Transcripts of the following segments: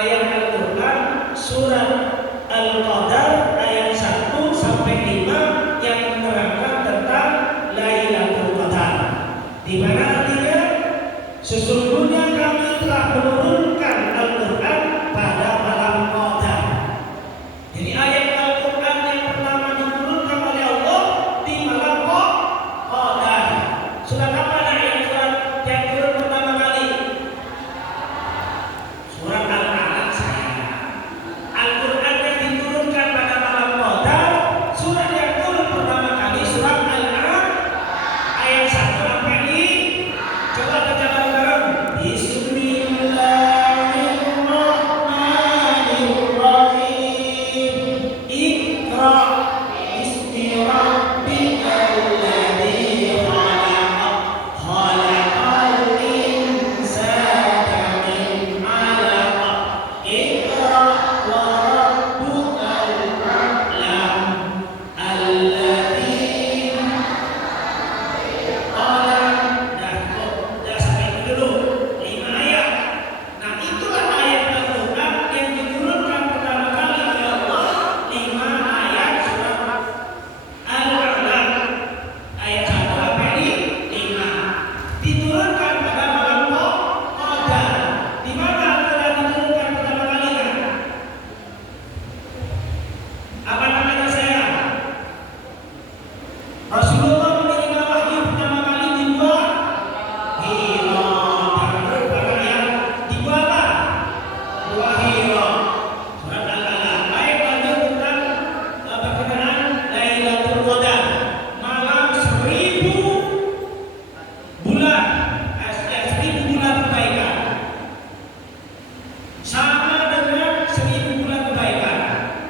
ayat Al-Quran surat Al-Qadar ayat 1 sampai 5 yang menerangkan tentang Lailatul Qadar, di mana artinya sesungguhnya kami telah menurunkan Al-Quran pada malam Qadar. Jadi ayat Al-Quran yang pertama diturunkan oleh Allah di malam Qadar. Surat apa ayat surat yang turun pertama kali? Surat Al-Alaq saya. Al-Quran yang diturunkan pada malam Qadar, surat yang turun pertama kali surat Al-Alaq ayat 1 sampai 5. Coba baca bareng-bareng. Bismillahirrahmanirrahim. Iqra bismi rabbikal ladzi khalaq. Khalaqal insana min 'alaq. Iqra wa rabbukal a'lam alladzi Udah sampai itu dulu 5 ayat. Nah itulah ayat Al-Quran yang diturunkan pertama kali oleh Allah, 5 ayat surat Al-Alaq ayat 1 sampai 5 diturunkan pada malam Qadar. Di mana Al-Quran diturunkan pertama kalinya? Apa namanya saya? Rasulullah menerima wahyu pertama kali di Gua Hira. Terus yang di Gua apa? Gua Hira. Surat Al-Alaq. Baik, lanjut tentang berkenaan Lailatul Qadar. Malam 1000 bulan, 1000 bulan kebaikan. Sama dengan 1000 bulan kebaikan.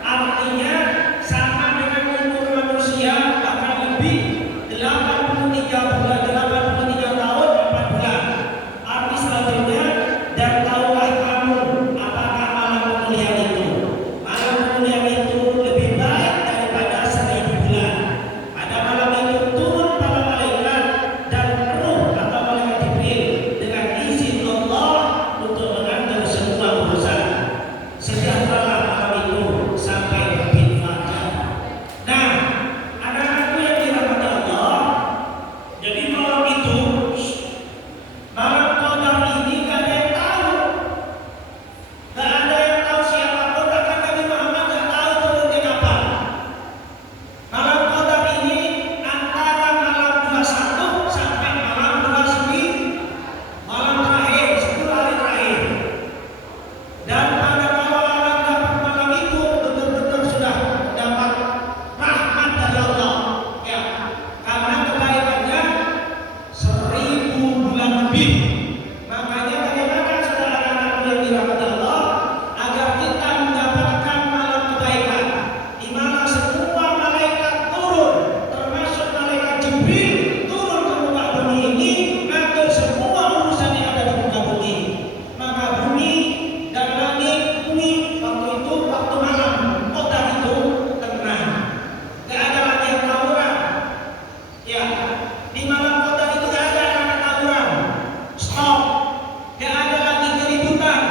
Artinya sama dengan umur manusia, bahkan lebih, 83 bulan, 83 tahun 4 bulan. Arti selanjutnya, dan tahulah kamu apakah malam kemuliaan itu. Malam kemuliaan itu lebih baik daripada 1000 bulan. Pada malam itu turun para malaikat dan ruh atau malaikat Jibril dengan izin Allah untuk mengatur semua urusan. Sejahteralah malam itu sampai terbit fajar. Nah, anak-anakku yang dirahmati Allah, jadi malam itu, malam Qadar ini gak ada yang tahu. Gak ada yang tahu siapapun, bahkan Nabi Muhammad gak tahu turunnya kapan. Malam Qadar ini antara malam 21 sampai malam 29, malam terakhir, 10 hari terakhir. Dan pada orang dapat malam itu betul-betul sudah dapat rahmat dari Allah. Ya, karena kebaikannya 1000 bulan lebih. Makanya bagaimana saudara-saudaraku yang dirahmati Allah, agar kita mendapatkan malam kebaikan di mana semua malaikat turun, termasuk malaikat Jibril turun ke muka bumi ini, ngatur semua urusan yang ada di muka bumi. Maka bumi dan langit, bumi waktu itu waktu malam Qadar itu tenang, gak ada lagi yang tawuran. Ya, di malam Qadar itu gak ada anak tawuran, stop, gak ada lagi keributan,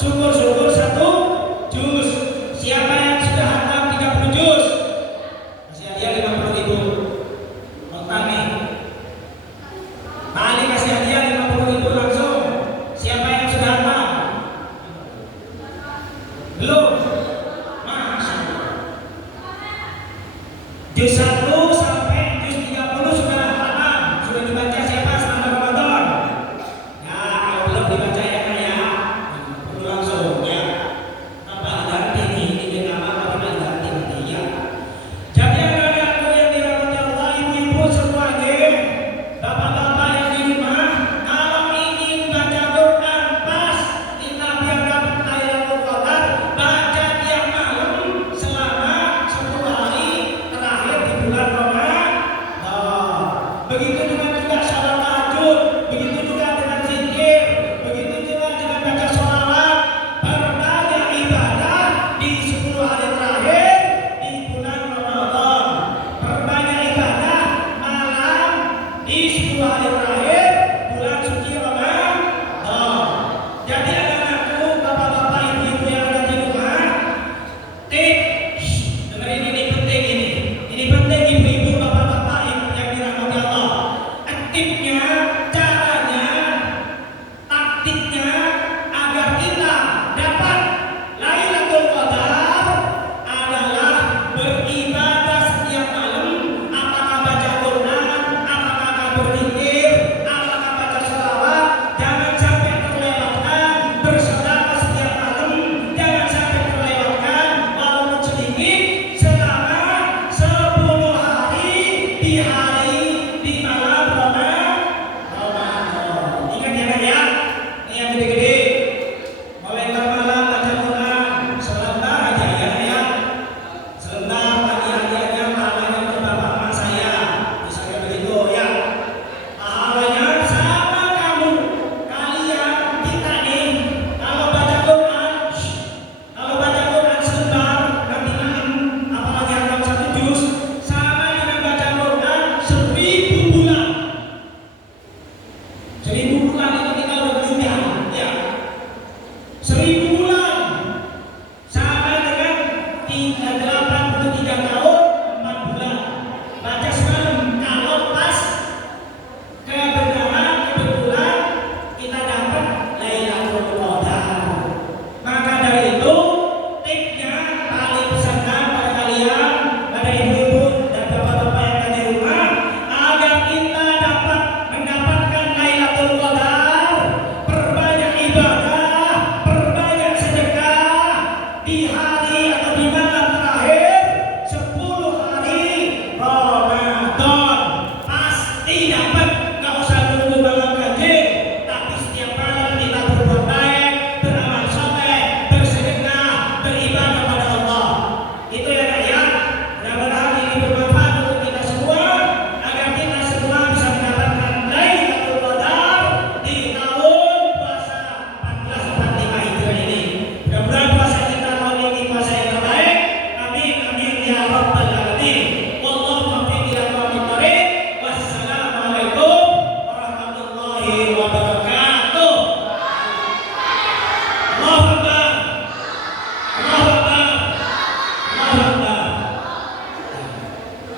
Syukur-syukur 1 juz. Siapa yang sudah hatam 30 juz? Kasih hadiah 50.000. Oke. Pak Ali kasih hadiah 50.000 langsung. Siapa yang sudah hatam? Belum.